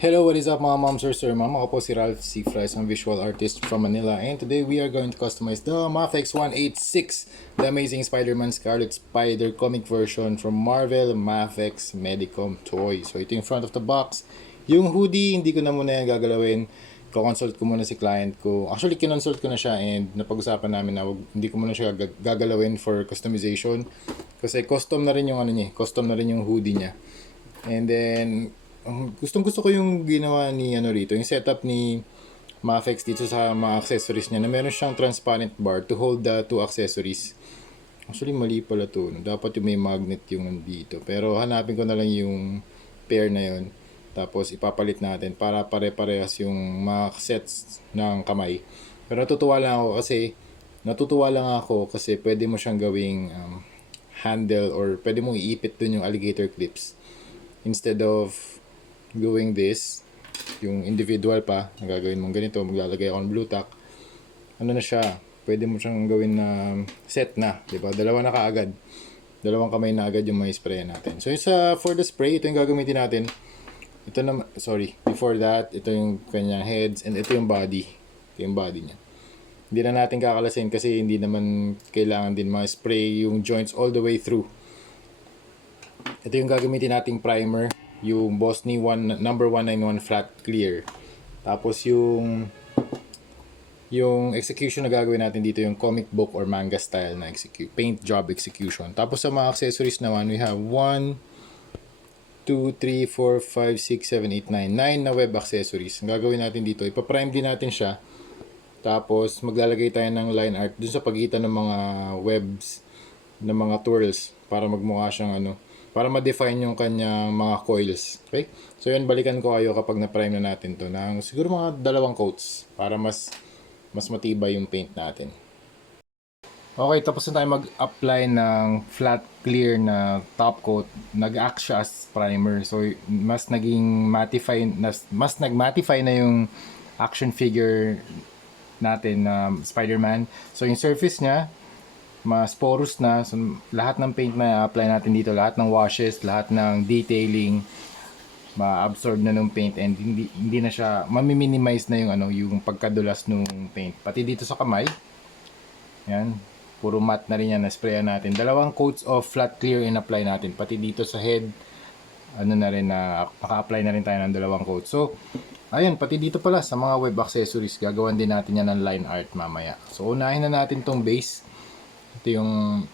Hello, what is up mga moms or sir? Mama ko po si Ralph C. Fry, isang visual artist from Manila. And today we are going to customize the Mafex 186, the Amazing Spider-Man Scarlet Spider comic version from Marvel Mafex Medicom Toy. So ito yung front of the box. Yung hoodie, hindi ko na muna yan gagalawin. Ko-consult ko muna si client ko. Actually, kinonsult ko na siya and napag-usapan namin na hindi ko muna siya gagalawin for customization. Kasi custom na rin yung ano niya, custom na rin yung hoodie niya. And then, gustong gusto ko yung ginawa ni ano rito, yung setup ni Mafex dito sa mga accessories niya na meron siyang transparent bar to hold the two accessories. Actually, mali pala to. Dapat yung may magnet yung nandito. Pero hanapin ko na lang yung pair na yon. Tapos ipapalit natin para pare-parehas yung mga sets ng kamay. Pero natutuwa lang ako kasi pwede mo siyang gawing handle or pwede mong iipit dun yung alligator clips instead of doing this, yung individual pa, nagagawin mong ganito, maglalagay ako ng blue tack, ano na siya, pwede mo siyang gawin na set na, di ba? Dalawa na kaagad. Dalawang kamay na agad yung may spray natin. So, for the spray, ito yung gagamitin natin. Ito na, sorry, before that, ito yung kanyang heads, and ito yung body. Ito yung body niya. Hindi na natin kakalasin kasi hindi naman kailangan din ma-spray yung joints all the way through. Ito yung gagamitin nating primer, yung Bosny number 191 flat clear. Tapos yung execution na gagawin natin dito yung comic book or manga style na paint job execution. Tapos sa mga accessories naman, we have 1 2 3 4 5 6 7 8 9 9 na web accessories. Ang gagawin natin dito, ipa-prime din natin siya. Tapos maglalagay tayo ng line art dun sa pagitan ng mga webs ng mga twirls para magmukha siyang para ma-define yung kanyang mga coils. Okay? So yun, balikan ko kayo kapag na-prime na natin to ng siguro mga 2 coats para mas matibay yung paint natin. Okay, tapos na tayo mag-apply ng flat clear na top coat. Nag-act siya as primer. So mas naging mas nag-mattify na yung action figure natin na Spider-Man. So yung surface niya mas porous na. So, lahat ng paint na apply natin dito, lahat ng washes, lahat ng detailing, ma-absorb na ng paint and hindi na siya, mami-minimize na yung yung pagkadulas ng paint. Pati dito sa kamay, yan, puro matte na rin yan, na-sprayan natin. 2 coats of flat clear in apply natin. Pati dito sa head, na rin na, maka-apply na rin tayo ng 2 coats. So, ayun, pati dito pala sa mga web accessories, gagawan din natin yan ng line art mamaya. So, unahin na natin tong base. Ito yung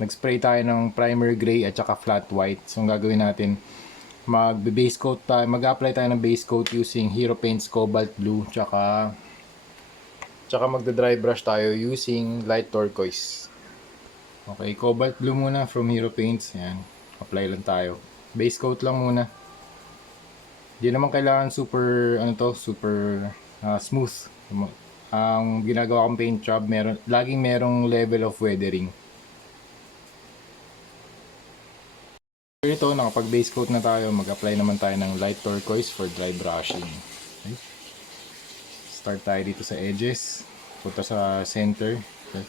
nag-spray tayo ng primer gray at saka flat white. So ang gagawin natin, mag-base coat tayo, mag-apply tayo ng base coat using Hero Paints Cobalt Blue tsaka magda-dry brush tayo using light turquoise. Okay, Cobalt Blue muna from Hero Paints. Ayan, apply lang tayo. Base coat lang muna. Hindi naman kailangan super super smooth. Ang ginagawa kong paint job, laging merong level of weathering. Ito, nakapag base coat na tayo, mag-apply naman tayo ng light turquoise for dry brushing. Okay. Start tayo dito sa edges, punta sa center. Okay.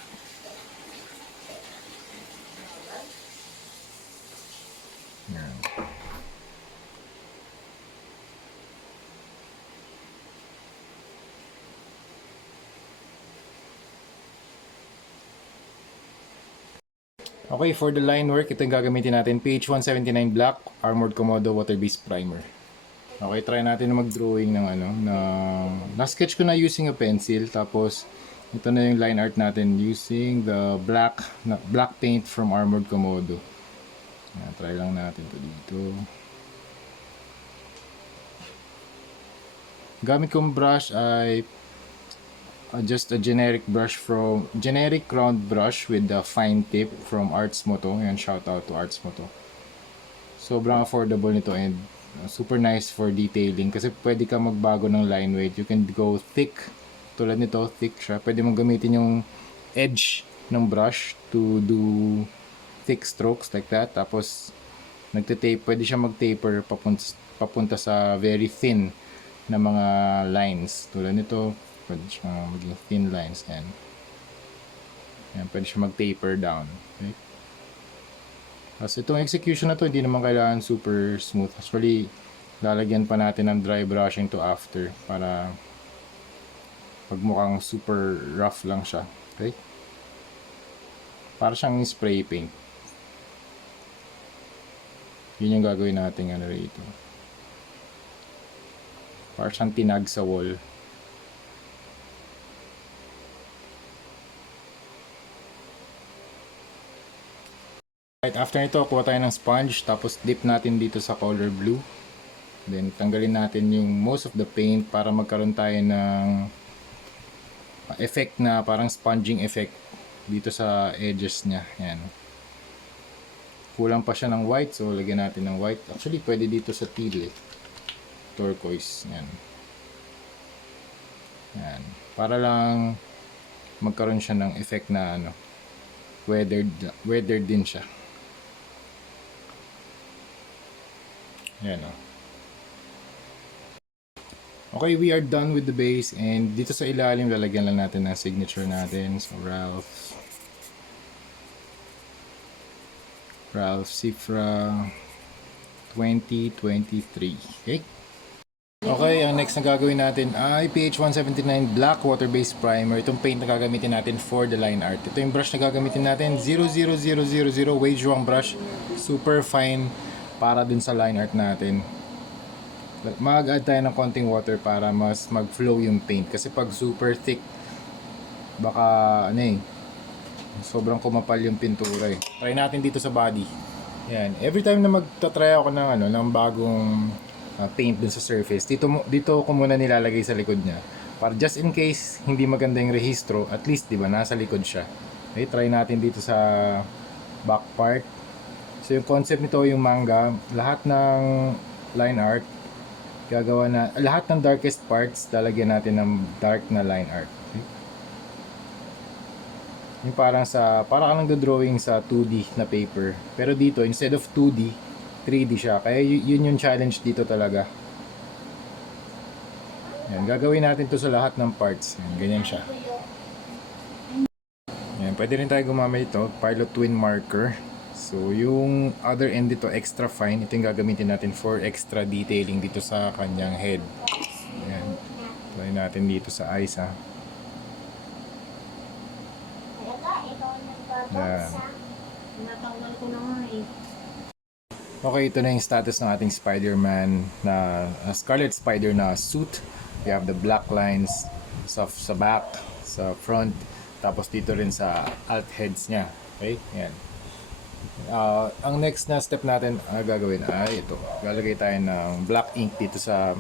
Yan. Okay, for the line work, ito yung gagamitin natin. PH 179 Black Armored Komodo Water-Based Primer. Okay, try natin na mag-drawing ng na-sketch ko na using a pencil. Tapos, ito na yung line art natin using the black paint from Armored Komodo. Yan, try lang natin to dito. Gamit kong brush ay just a generic round brush with the fine tip from Arts Moto. Yan, shout out to Arts Moto. Sobrang affordable nito and super nice for detailing kasi pwede ka magbago ng line weight. You can go thick, tulad nito, thick siya. Pwede mong gamitin yung edge ng brush to do thick strokes like that. Tapos pwede siya mag-taper papunta sa very thin na mga lines. Tulad nito, pwede siya maging thin lines and pwede siya mag-taper down. Okay? Tapos itong execution na to, hindi naman kailangan super smooth. Actually, lalagyan pa natin ng dry brushing to after para pagmukhang super rough lang siya. Okay? Para siyang spray paint. Yun yung gagawin natin ano rito. Para siyang tinag sa wall. Right, after nito, kuha tayo ng sponge, tapos dip natin dito sa color blue. Then, tanggalin natin yung most of the paint para magkaroon tayo ng effect na parang sponging effect dito sa edges niya. Yan. Kulang pa siya ng white, so lagyan natin ng white. Actually, pwede dito sa teal eh. Turquoise. Yan. Yan. Para lang magkaroon siya ng effect na ano, weathered din siya. Yan o. Okay, we are done with the base, and dito sa ilalim lalagyan lang natin ng signature natin. So Ralph Cifra 2023. Okay? Okay, ang next na gagawin natin ay PH 179 Black Water-Based Primer. Itong paint na gagamitin natin for the line art. Ito yung brush na gagamitin natin, 00000 Wei Zhuang brush. Super fine para dun sa line art natin. Mag-add tayo ng konting water para mas mag-flow yung paint. Kasi pag super thick, baka ano eh, sobrang kumapal yung pintura eh. Try natin dito sa body. Yan. Every time na magta-try ako ng ng bagong paint dun sa surface, dito ko muna nilalagay sa likod niya. Para just in case hindi maganda yung rehistro, at least 'di ba, nasa likod siya. Okay, try natin dito sa back part. So yung concept nito yung manga, lahat ng line art gagawa na, lahat ng darkest parts lalagyan natin ng dark na line art. Okay? Yung parang ka lang drawing sa 2D na paper. Pero dito, instead of 2D, 3D siya. Kaya yun yung challenge dito talaga. Yan, gagawin natin to sa lahat ng parts. Yan, ganyan siya. Yan, pwede rin tayo gumamit ito, Pilot Twin Marker. So, yung other end dito, extra fine. Ito yung gagamitin natin for extra detailing dito sa kanyang head. Yan. Try natin dito sa eyes, ha. Yan. Okay, ito na yung status ng ating Spider-Man na Scarlet Spider na suit. We have the black lines sa back, sa front, tapos dito rin sa alt heads niya. Okay, yan. Ang next na step natin gagawin ay ito. Lalagay tayo ng black ink dito sa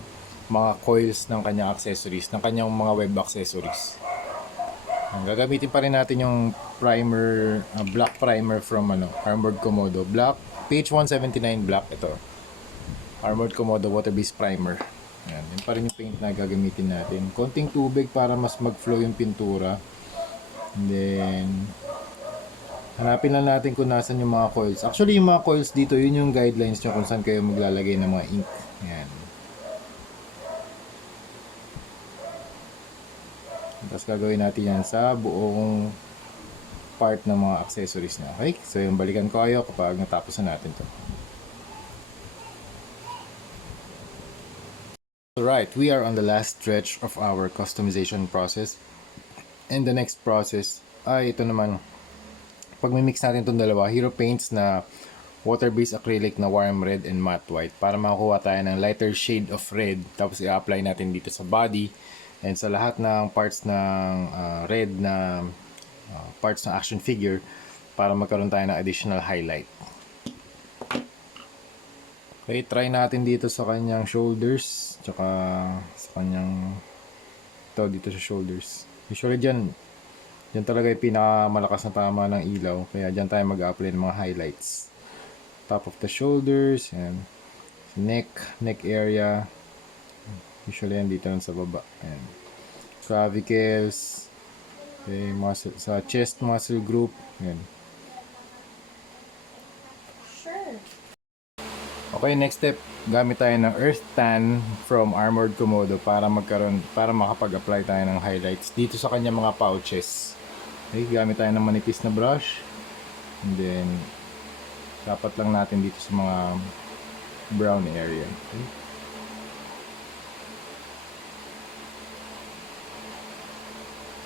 mga coils ng kanyang accessories, ng kanyang mga web accessories. Gagamitin pa rin natin yung primer, black primer from Armored Komodo. Black, page 179 black ito. Armored Komodo water-based primer. Yan, yun pa rin yung paint na gagamitin natin. Konting tubig para mas mag-flow yung pintura. And then, hanapin lang natin kung nasan yung mga coils. Actually, yung mga coils dito, yun yung guidelines nyo kung saan kayo maglalagay ng mga ink. Yan. Tapos gagawin natin yan sa buong part ng mga accessories na. Okay? So yung balikan ko kayo kapag natapos na natin to. Alright, we are on the last stretch of our customization process. And the next process ay ito naman. Pag mix natin itong dalawa, Hero Paints na water-based acrylic na warm red and matte white para makakuha tayo ng lighter shade of red. Tapos i-apply natin dito sa body. And sa lahat ng parts ng red na parts ng action figure para magkaroon tayo ng additional highlight. Okay, try natin dito sa kanyang shoulders tsaka sa kanyang dito sa shoulders. Usually dyan talaga yung pinakamalakas na tama ng ilaw, kaya dyan tayo mag-apply ng mga highlights. Top of the shoulders, and neck area. Usually yan dito lang sa baba. Ayan. Clavicles. Okay, muscle, sa chest muscle group. Ayan. Okay, next step, gamit tayo ng Earth Tan from Armored Komodo para makapag-apply tayo ng highlights dito sa kanya mga pouches. Okay, gamit tayo ng manipis na brush. And then dapat lang natin dito sa mga brown area. Okay?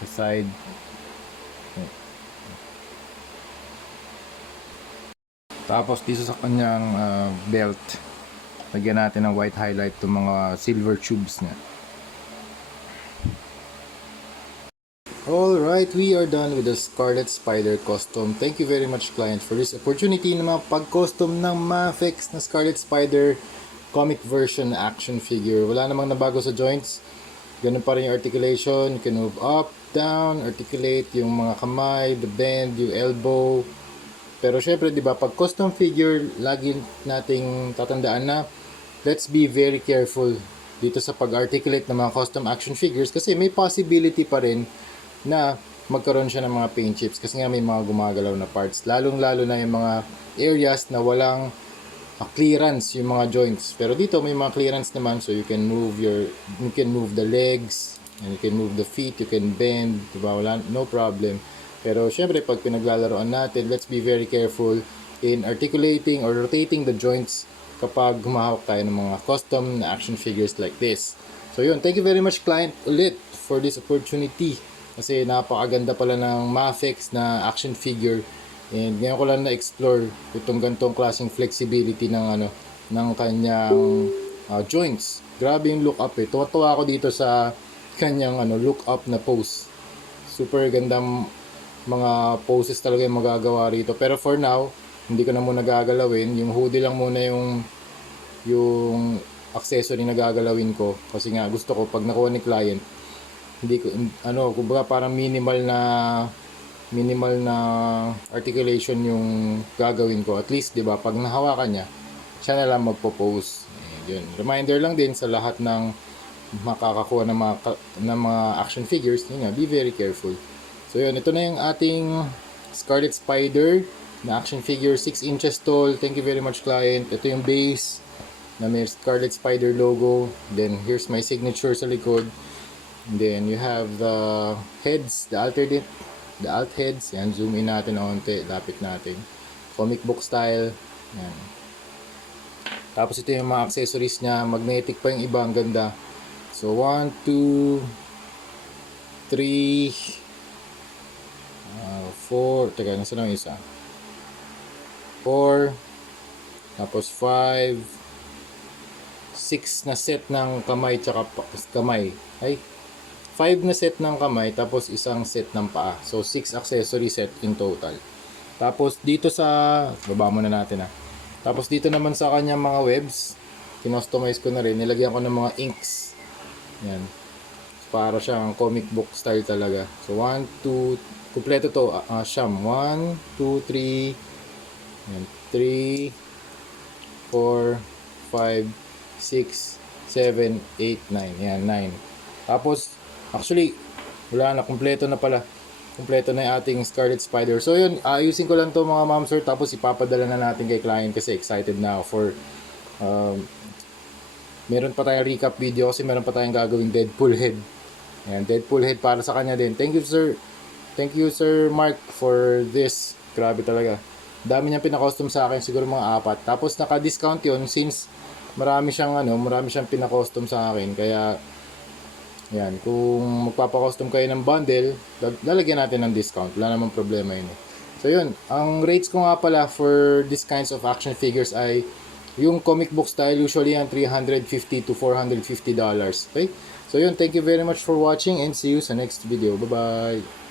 sa side. Tapos dito sa kanyang belt, lagyan natin ng white highlight itong mga silver tubes niya. Alright, we are done with the Scarlet Spider custom. Thank you very much, client, for this opportunity na mapag-custom ng Mafex na Scarlet Spider comic version action figure. Wala namang nabago sa joints. Ganun pa rin yung articulation. You can move up, down, articulate yung mga kamay, the bend, yung elbow. Pero syempre, di ba, pag custom figure, lagi nating tatandaan na let's be very careful dito sa pag-articulate ng mga custom action figures kasi may possibility pa rin na magkaroon siya ng mga paint chips kasi nga may mga gumagalaw na parts. Lalong-lalo na yung mga areas na walang clearance yung mga joints. Pero dito may mga clearance naman, so you can move the legs, and you can move the feet, you can bend, diba? Wala, no problem. Pero syempre pag pinaglalaroan natin, let's be very careful in articulating or rotating the joints kapag humahawak tayo ng mga custom na action figures like this. So yun, thank you very much, client, ulit for this opportunity. Kasi napakaganda pala ng Mafex na action figure. And ngayon ko lang na-explore itong gantong klaseng flexibility ng kanyang joints. Grabe yung look up eh. Tuwa-tuwa ako dito sa kanyang look up na pose. Super gandang mga poses talaga yung magagawa rito. Pero for now, hindi ko na muna gagalawin. Yung hoodie lang muna yung accessory na gagalawin ko. Kasi nga gusto ko pag nakuha ni client, hindi ko kumbaga parang minimal na articulation yung gagawin ko. At least 'di ba pag nahawakan niya, siya na lang magpo-pose. Yun. Reminder lang din sa lahat ng makakakuha ng mga action figures, yun nga, be very careful. So yun, ito na yung ating Scarlet Spider na action figure, 6 inches tall. Thank you very much, client. Ito yung base na may Scarlet Spider logo. Then here's my signature sa likod. And then you have the heads, the alt heads. Yan, zoom in natin onte, lapit natin. Comic book style. Yan. Tapos ito yung mga accessories niya, magnetic pa yung iba, ang ganda. So 1, 2, 3, 4, teka, nasa lang isa? 4, tapos 5, 6 na set ng kamay tsaka kamay. 5 na set ng kamay tapos isang set ng paa. So 6 accessory set in total. Tapos dito sa baba muna natin Tapos dito naman sa kanyang mga webs, kinostomize ko na rin, nilagyan ko ng mga inks. Yan. Para siyang comic book style talaga. So 1, 2, kumpleto to, siyam. 1, 2, 3, yan, 3, 4, 5, 6, 7, 8, 9. Yan, 9. Tapos actually, wala na, kumpleto na pala. Kumpleto na yung ating Scarlet Spider. So yun, ayusin ko lang to mga ma'am sir, tapos ipapadala na natin kay client kasi excited na ako for meron pa tayong recap video kasi meron pa tayong gagawing Deadpool head. Ayan, Deadpool head para sa kanya din. Thank you sir Mark for this. Grabe talaga. Dami niyang pinakostom sa akin, siguro mga 4. Tapos naka-discount yun since marami siyang pinakostom sa akin. Kaya yan, kung magpapakostom kayo ng bundle, lalagyan natin ng discount. Wala namang problema yun. So yun, ang rates ko nga pala for these kinds of action figures ay yung comic book style, usually yan $350 to $450. Okay? So yun, thank you very much for watching and see you sa next video. Bye-bye!